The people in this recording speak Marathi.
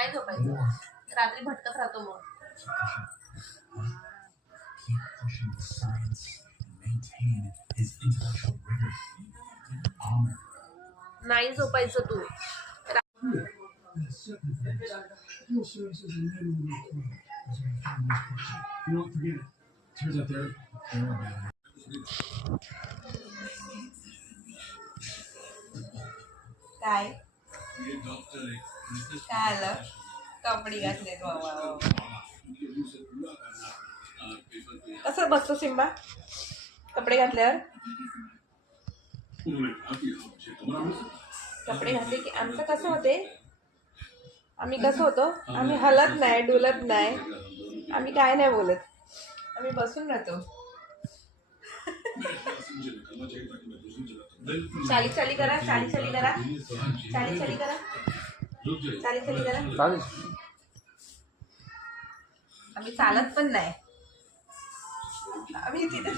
नाही झोपायचं, रात्री भटकत राहतो मग. नाही झोपायचं तू. काय काय आलं? कपडे घातले बाबा. कसं बसतो सिम्बा कपडे घातल्यावर? कपडे घातले की आमचं कसं होते, आम्ही कसं होतो, आम्ही हलत नाही, डुलत नाही, आम्ही काय नाही बोलत, आम्ही बसून राहतो. चाली चाली करा, चाली चाली करा, चाली चाली करा, चाली चाली करा. आम्ही चालत पण नाही, आम्ही तिथे